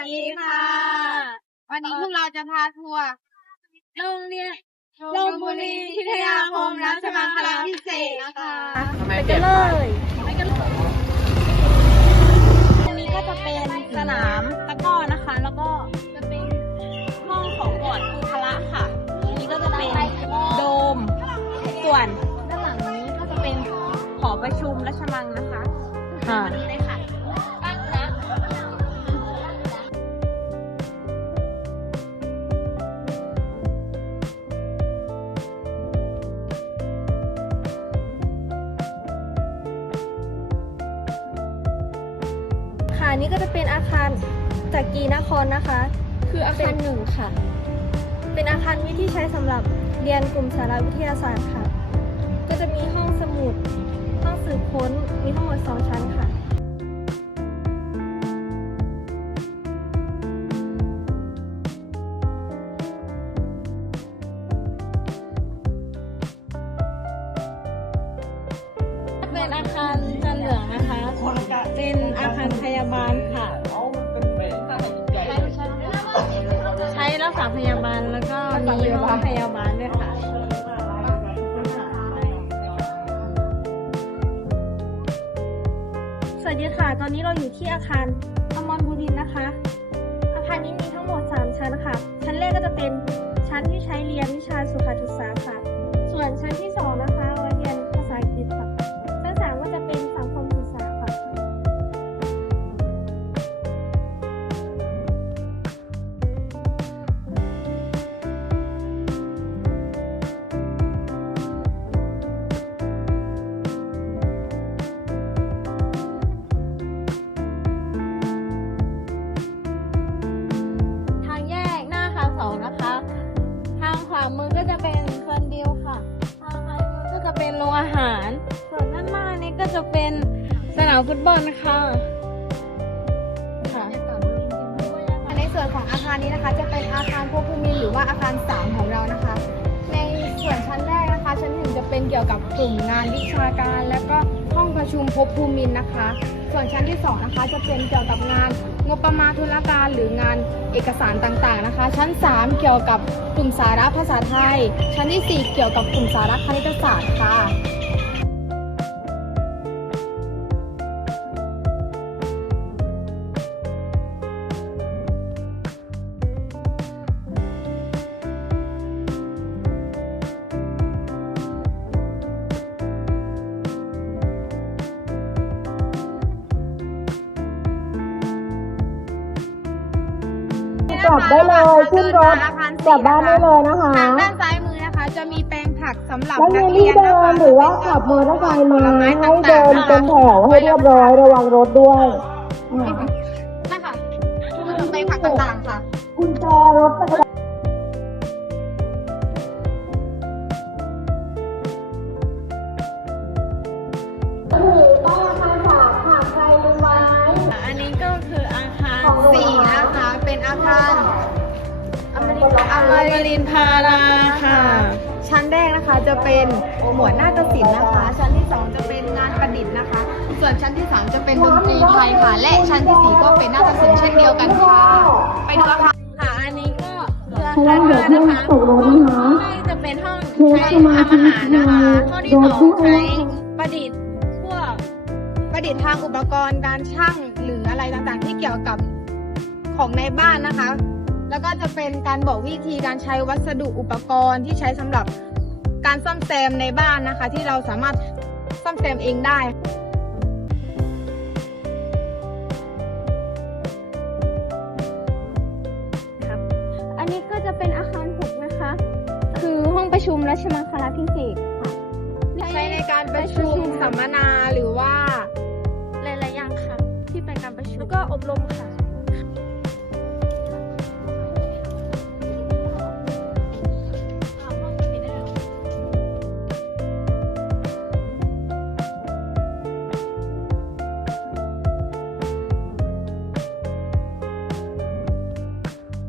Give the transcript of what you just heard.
วัสดีค่ะ วันนี้พวกเราจะพาทัวร์โรงเรียนลมบุรีพิทยาคมราชมังคลาพิเศษนะคะไปกันเลยอันนี้ก็จะเป็นสนามตะกร้อนะคะ แล้วก็จะเป็นห้องของบอร์ดครูพละค่ะอันนี้ก็จะเป็นโดม ส่วนด้านหลังนี้ก็จะเป็นหอประชุมราชมังนะคะค่ะมาดู ค่ะนี่ก็จะเป็นอาคารจากกีนครนะคะ คืออาคารหนึ่งค่ะ เป็นอาคารวิที่ใช้สำหรับเรียนกลุ่มสารวิทยาศาสตร์ค่ะ ก็จะมีห้องสมุด ห้องสืบค้น มีทั้งหมดสองชั้นค่ะ ตอนนี้เราอยู่ที่อาคารอมรบุรินนะคะ อาคารนี้มีทั้งหมด 3 ชั้นค่ะ ชั้นแรกก็จะเป็นามฟุตบอลค่ะในส่วนของอาคารนี้นะคะจะเป็นอาคารภพภูมิหรือว่าอาคารสามของเรานะคะ ในส่วนชั้นแรกนะคะ ชั้นหนึ่งจะเป็นเกี่ยวกับกลุ่มงานวิชาการ และก็ห้องประชุมภพภูมินทร์นะคะ ส่วนชั้นที่สองนะคะจะเป็นเกี่ยวกับงานงบประมาณธุรการหรืองานเอกสารต่างๆนะคะ ชั้น 3 เกี่ยวกับกลุ่มสาระภาษาไทย ชั้นที่ 4 เกี่ยวกับกลุ่มสาระคณิตศาสตร์ค่ะ กลับได้เลยขึ้นรถกลับบ้านได้เลยนะคะทางด้านซ้ายมือนะคะ จะมีแปลงผักสำหรับไม่นัมีกที่เรียนเดินะคะนหรือว่าขับมอเตอร์ไซค์มาให้เดินเป็นแถวให้เรียบร้อยระวังรถด้วยอ่านะคะคือแปลงผักต่างๆค่ะกุญแจรถจักร มมริรินทร์พาราค่ะ ชั้นแรกนะคะจะเป็นหมวดนาฏศิลป์นะคะ ชั้นที่สองจะเป็นงานประดิษฐ์นะคะ ส่วนชั้นที่สามจะเป็นดนตรีไทยค่ะ และชั้นที่สี่ก็เป็นนาฏศิลป์เช่นเดียวกันค่ะ ไปดูอาคารค่ะอันนี้ก็คืออาเพราะคาว่ารเดี๋ยวนะคะเพื่อนตกรถนะคะจะเป็นห้องเช็คใช้สมาทำอาธิหารนะคะห้องที่สองโดยผู้ใช้ประดิษฐ์พวกประดิษฐ์ทางอุปกรณ์การช่างหรืออะไรต่างๆ ที่เกี่ยวกับของในบ้านนะคะ แล้วก็จะเป็นการบอกวิธีการใช้วัสดุอุปกรณ์ที่ใช้สำหรับการซ่อมแซมในบ้านนะคะ ที่เราสามารถซ่อมแซมเองได้อันนี้ก็จะเป็นอาคารหกนะคะ คือห้องประชุมราชมังคลาพิเศษค่ะใช้ในการประชุมสัมมนาหรือว่าหลายๆอย่างค่ะ ที่เป็นการประชุมแล้วก็อบรมค่ะ